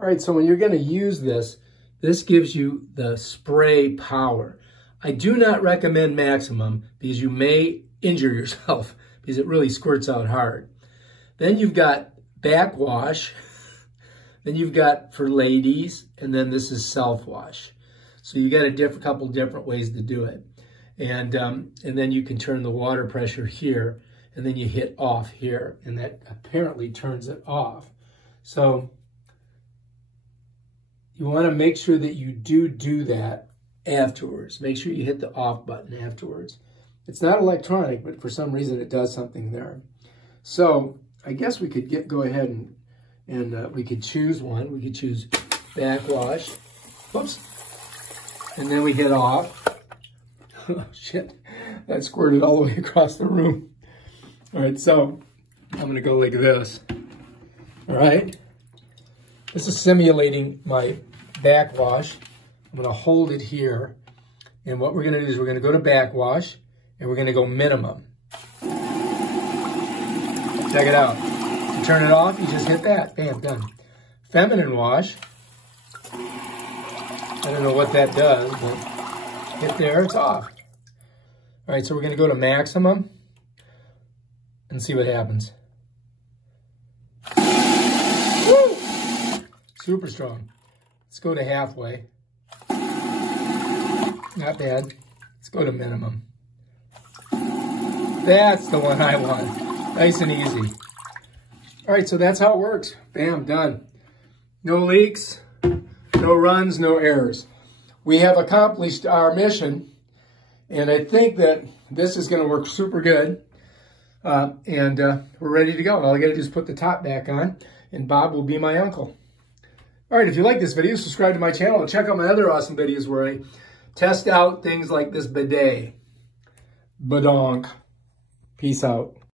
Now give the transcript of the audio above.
All right, so when you're going to use this, this gives you the spray power. I do not recommend maximum because you may injure yourself because it really squirts out hard. Then you've got backwash. Then you've got for ladies, and then this is self-wash. So you got a couple different ways to do it. And then you can turn the water pressure here, and then you hit off here, and that apparently turns it off. So you want to make sure that you do that afterwards. Make sure you hit the off button afterwards. It's not electronic, but for some reason it does something there. So I guess we could go ahead and we could choose one. We could choose backwash. Whoops. And then we hit off. Oh, shit. That squirted all the way across the room. All right, so I'm going to go like this. All right. This is simulating my backwash. I'm going to hold it here. And what we're going to do is we're going to go to backwash, and we're going to go minimum. Check it out. To turn it off, you just hit that. Bam, done. Feminine wash. I don't know what that does, but hit there, it's off. All right, so we're going to go to maximum and see what happens. Woo! Super strong. Let's go to halfway. Not bad. Let's go to minimum. That's the one I want. Nice and easy. All right, so that's how it works. Bam, done. No leaks, no runs, no errors. We have accomplished our mission, and I think that this is going to work super good. We're ready to go. All I got to do is put the top back on, and Bob will be my uncle. All right, if you like this video, subscribe to my channel and check out my other awesome videos where I test out things like this bidet. Badonk. Peace out.